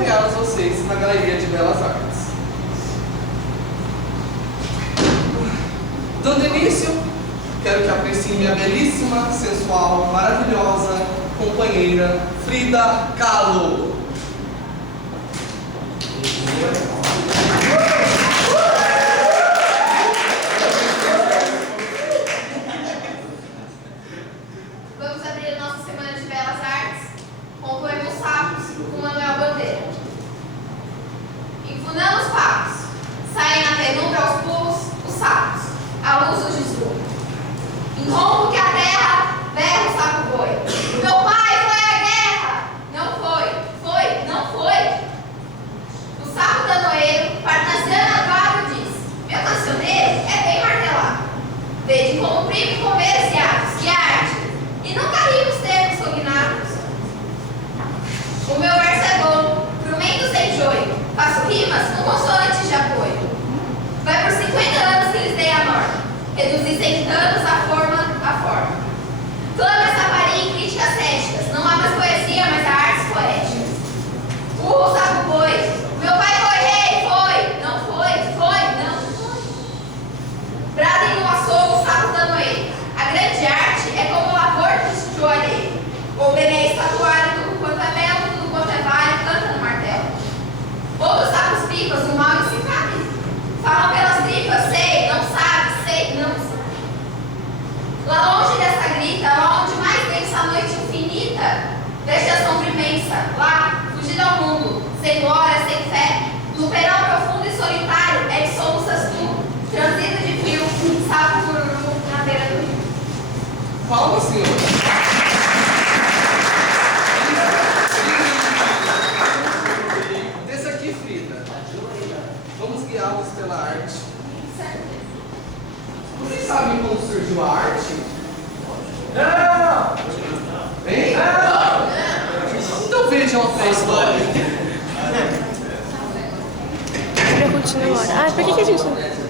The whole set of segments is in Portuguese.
acompanhá-los vocês na Galeria de Belas Artes. Dando início, quero que apreciem minha belíssima, sensual, maravilhosa companheira Frida Kahlo. Vamos abrir a nossa Semana de Belas Artes com o poema Os Sapos, com Manuel Bandeira. Enfunando os papos, saem na penumbra aos pulos os sapos, a luz os deslumbra. Enrompo que a terra berra o sapo boi. Meu pai foi à guerra! Não foi, não foi. O sapo danoeiro, parnasiano advado, diz: meu cancioneiro é bem martelado. Vede como primo comer e atos, que arte! E nunca ri os termos cognatos. O meu verso é bom, prumendo sem joio. Faço rimas com consoantes de apoio. Vai por 50 anos que lhes dei a norma. Reduzi 100 anos a forma. Clama essa farinha em críticas céticas. Não há mais poesia, mas há artes poéticas. O sapo boi. Meu pai foi rei, foi. Não foi, não. Bradem no açougue o sapo danoeiro. A grande arte é como o labor do joalheiro. O bebê estatuário, tudo quanto é belo, tudo quanto é vale, canta no martelo. Outros sapos pipas, o mal se cabe. Falam pelas tripas, sei, não sabe, sei, não sabe. Lá longe dessa grita, lá onde mais densa a noite infinita, veja a sombra imensa, lá, fugida ao mundo, sem glória, sem fé, no perão profundo e solitário, é que soluças tu, transido de fio, sapo cururu na beira do rio. Palmas, senhor. Desça aqui, Frida. Vamos guiá-los pela arte. Vocês sabem como surgiu a arte? Não! Hein? Não! Então vejam a pré-história. Pra continuar. Ah, por que a gente não...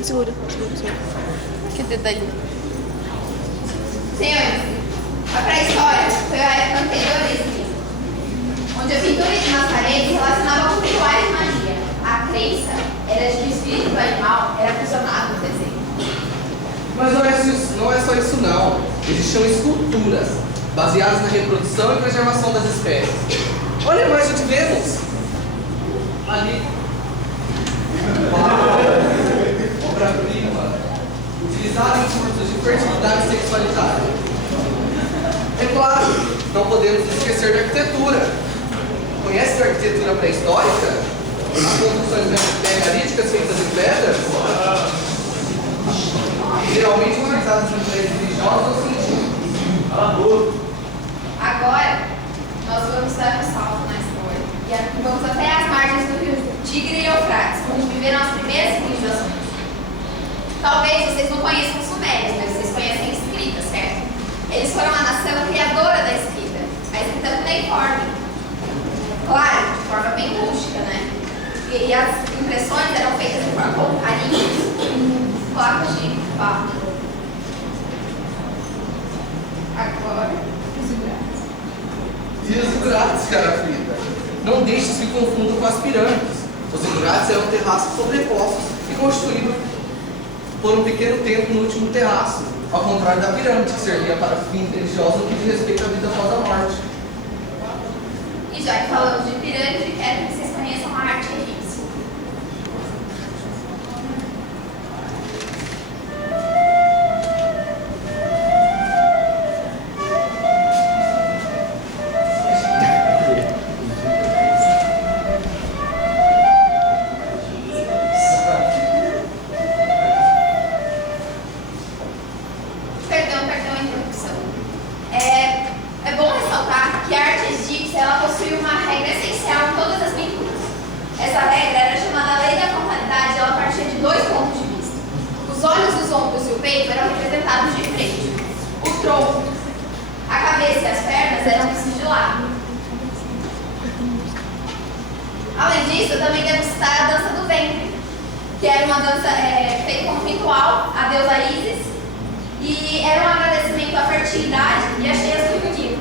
Segura. Que detalhe. Senhores, a pré-história foi a época anterior a esse, onde a pintura de Nazaré se relacionava com rituais de magia. A crença era de que o espírito do animal era aprisionado no desenho. Mas não é só isso não. Existiam esculturas baseadas na reprodução e preservação das espécies. Olha mais onde vemos. Ali. Obra-prima, utilizada em cursos de fertilidade e sexualidade. É claro, não podemos esquecer da arquitetura. Conhece a arquitetura pré-histórica? As construções megalíticas feitas em pedras? Geralmente utilizadas em prédios religiosos ou científicos. Agora, nós vamos dar um salto na história e vamos até as margens do rio Tigre e Eufrates, onde viveram as primeiras civilizações. Talvez vocês não conheçam os sumérios, mas vocês conhecem a escrita, certo? Eles foram a nação criadora da escrita, a escrita cuneiforme. Claro, de forma bem rústica, né? E as impressões eram feitas de forma com carinhos, placas de barro. Agora, E os zigurates, cara Frida? Não deixe se confundam com as pirâmides. Os zigurates eram terraços sobrepostos e construídos por um pequeno tempo no último terraço. ao contrário da pirâmide, que servia para fins religiosos no que diz respeito à vida após a morte. E já que falamos de pirâmide, quero que vocês conheçam a arte egípcia. Perdão a interrupção. É bom ressaltar que a arte egípcia ela possui uma regra essencial em todas as pinturas. Essa regra era chamada Lei da Frontalidade, ela partia de dois pontos de vista. Os olhos, os ombros e o peito eram representados de frente. O tronco, a cabeça e as pernas eram vistos de lado. Além disso, também temos citar a dança do ventre, que era uma dança feita como ritual à deusa Ísis, e era um agradecimento à fertilidade e às cheias do Nilo.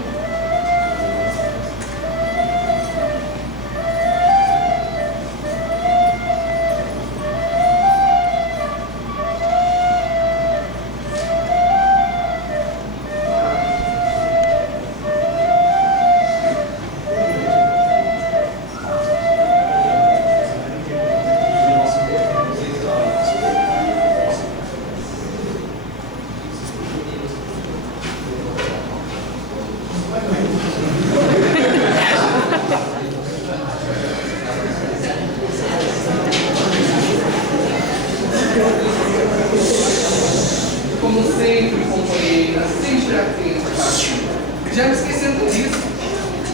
Como sempre, companheira, sempre atenta, cara. Já me esquecendo disso.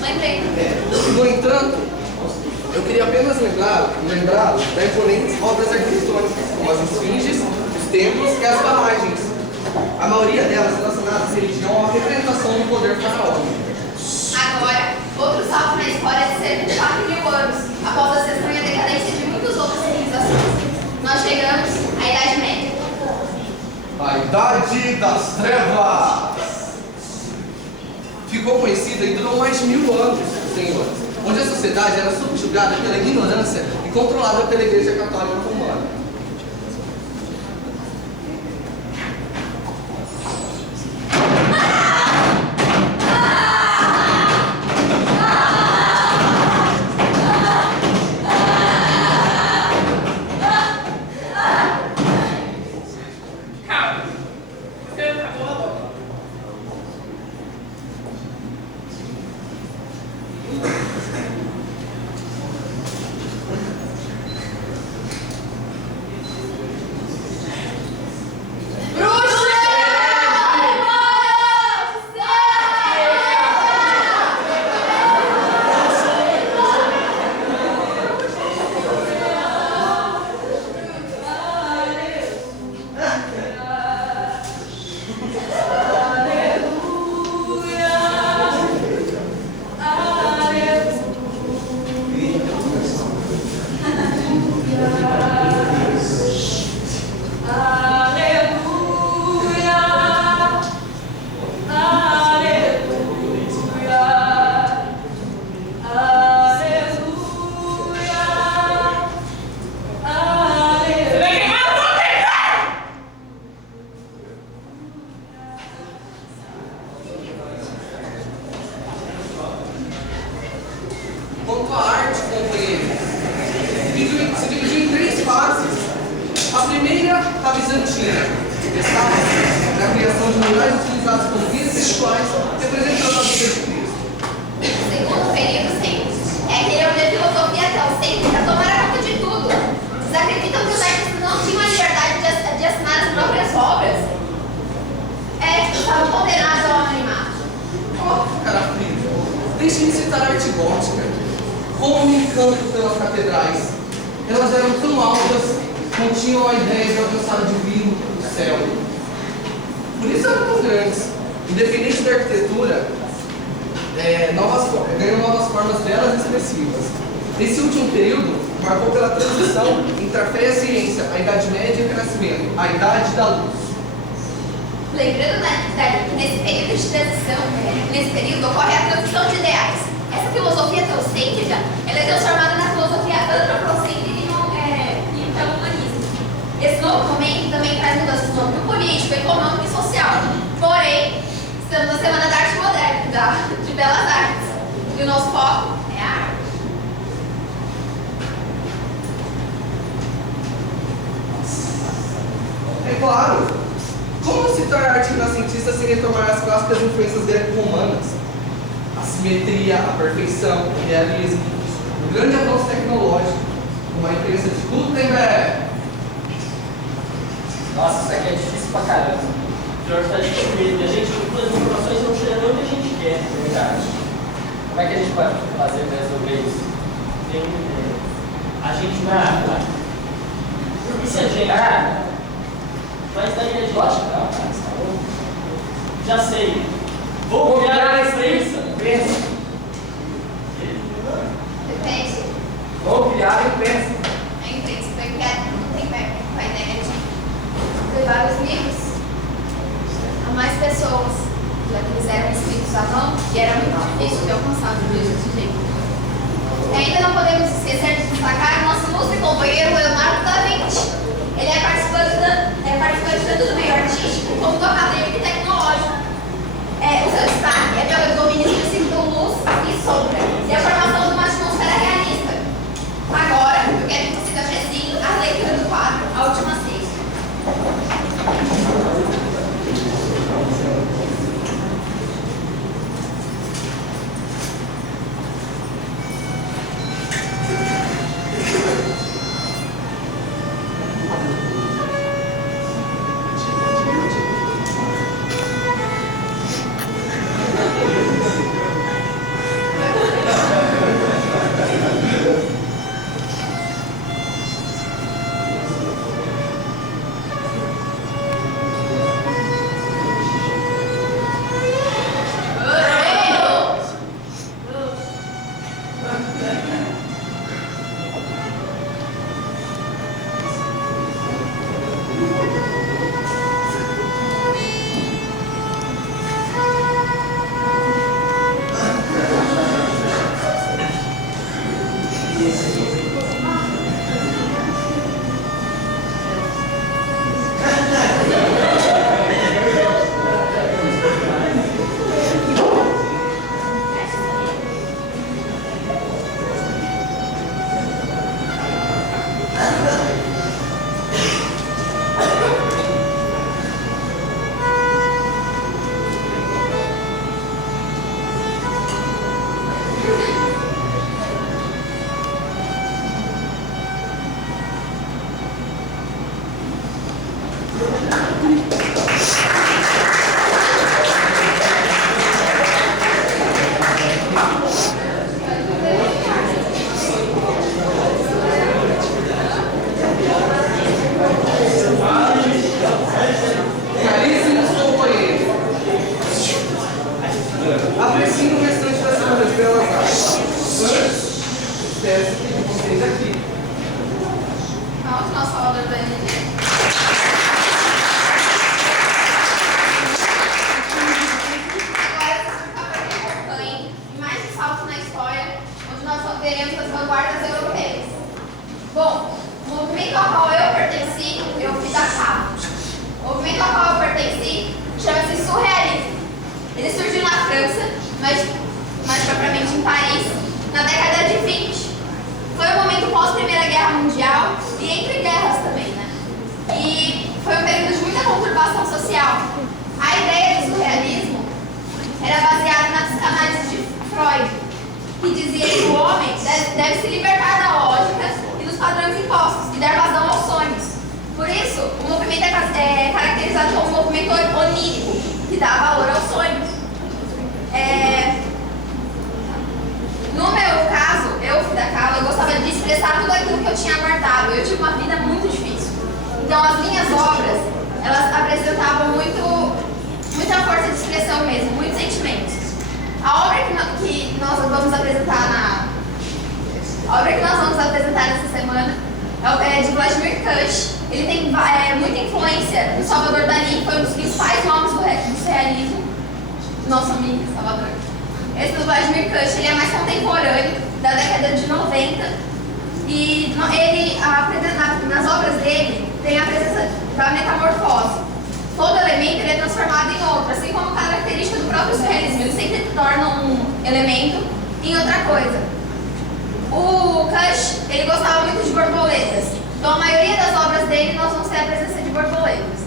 Lembrei. No entanto, eu queria apenas lembrá-lo das imponentes obras arquitetônicas, como as esfinges, os templos e as barragens. A maioria delas relacionadas à religião ou à representação do poder faraônico. Agora, outro salto na história de cerca de 4.000 anos, após a ascensão e a decadência de muitas outras civilizações. Nós chegamos à Idade Média. A Idade das Trevas ficou conhecida e durou mais de 1000 anos, senhores, onde a sociedade era subjugada pela ignorância e controlada pela Igreja Católica Romana. Quanto à arte, companheiro, se dividiu em 3 fases. A primeira, a bizantina, que estava na criação de murais utilizados como guias textuais, representando a vida de Cristo. O segundo período, sim, é aquele onde a filosofia teocêntrica tomará conta de tudo. Vocês acreditam que os artistas não tinham a liberdade de assinar as próprias obras? Estavam condenados ao anonimato. Oh, cara frio, deixe-me citar a arte gótica. Como me encanto pelas catedrais. Elas eram tão altas, continham a ideia de alcançar o divino do céu. Por isso eram tão grandes. Independente da arquitetura, ganham novas formas belas e expressivas. Esse último período marcou pela transição entre a fé e a ciência, a Idade Média e o Renascimento, a Idade da Luz. Lembrando que nesse período de transição, nesse período ocorre a transição de ideais. Essa filosofia teocêntrica, ela é transformada na filosofia antropocêntrica e pelo humanismo. Esse novo momento também traz mudanças no âmbito político, econômico e social. de Belas Artes. E o nosso foco é a arte. É claro. Como se tornar arte renascentista sem retomar as clássicas influências greco-romanas? A simetria, a perfeição, o realismo, o grande avanço tecnológico, uma imprensa de tudo tem breve. Nossa, isso aqui é difícil pra caramba. O Jorge tá difícil mesmo. A gente com as informações não chega onde a gente quer, na verdade. Como é que a gente pode fazer para resolver isso? Tem a gente vai. E se a gente. Mas daí a gente. Lógico, não, cara, você tá louco? Já sei. Vou criar a imprensa. Pensa. Depende. Vou criar a imprensa. A imprensa foi criada não tem verba com a ideia de levar os livros a mais pessoas, já que eles eram escritos à mão e era muito difícil de alcançar do mesmo jeito. E ainda não podemos esquecer de destacar o nosso ilustre companheiro Leonardo da Vinci. Ele é participante tanto do meio artístico como do acadêmico e tecnológico. O seu destaque é pelo domínio específico de luz e sombra e a formação de uma atmosfera realista. Agora, eu quero que vocês apreciem a leitura do quadro A Última Ceia. Caríssimos companheiros, apreciem o restante da semana de Belas Artes. Antes, espero que vocês aqui. Vamos ao nosso salvador do NG. Agora, acompanhem mais um salto na história, onde nós veremos as vanguardas europeias. Bom, o movimento ao qual eu pertenci, eu fui da capa. O movimento ao qual eu pertenci chama-se surrealismo. Ele surgiu na França, mais propriamente em Paris, na década de 20. Foi um momento pós-Primeira Guerra Mundial e entre guerras também, né? E foi um período de muita conturbação social. A ideia de surrealismo era baseada na psicanálise de Freud, que dizia que o homem deve se libertar da lógica e dos padrões impostos e dar vazão aos sonhos. Por isso, o movimento é caracterizado como um movimento onírico, que dá valor aos sonhos. No meu caso, eu fui da Carla, eu gostava de expressar tudo aquilo que eu tinha guardado. Eu tive uma vida muito difícil. Então, as minhas obras, elas apresentavam muita força de expressão mesmo, muitos sentimentos. A obra que nós vamos apresentar essa semana é de Vladimir Kush. Ele tem muita influência do Salvador Dalí, que foi um dos principais nomes do realismo, nosso amigo Salvador. Esse do Vladimir Kush, ele é mais contemporâneo, da década de 90, e ele, nas obras dele, tem a presença da metamorfose. Todo elemento ele é transformado em outro, assim como característica do próprio surrealismo. Ele sempre torna um elemento em outra coisa. O Kush, ele gostava muito de borboletas. Então a maioria das obras dele nós vamos ter a presença de borboletas.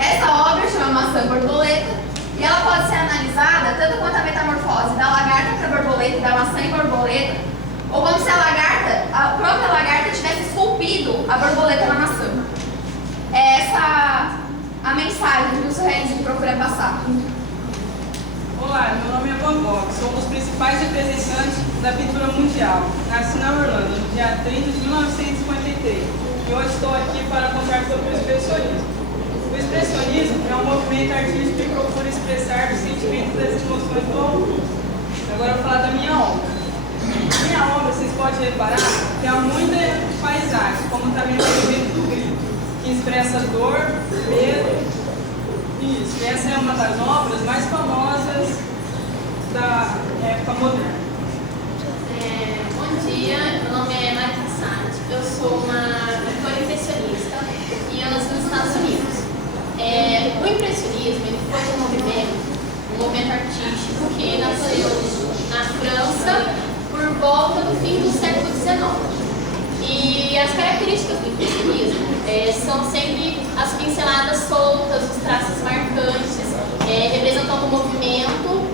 Essa obra chama Maçã Borboleta e ela pode ser analisada tanto quanto a metamorfose da lagarta para borboleta, da maçã em borboleta, ou como se a própria lagarta tivesse esculpido a borboleta na maçã. É essa a mensagem que o surrealismo procura passar. Olá, meu nome é Van Gogh, sou um dos principais representantes da pintura mundial. Nasci na Orlando, no dia 30 de 1953, e hoje estou aqui para contar sobre o expressionismo. O expressionismo é um movimento artístico que procura expressar os sentimentos e as emoções do autor. Agora eu vou falar da minha obra. Minha obra, vocês podem reparar, tem muita paisagem, como também o movimento do grito, que expressa dor, medo. Isso, essa é uma das obras mais famosas da época moderna. Bom dia, meu nome é Marta Sade, eu sou uma pintora impressionista e eu nasci nos Estados Unidos. O impressionismo ele foi um movimento artístico que nasceu na França por volta do fim do século XIX. E as características do impressionismo são sempre as pinceladas soltas, os traços marcantes, representando o movimento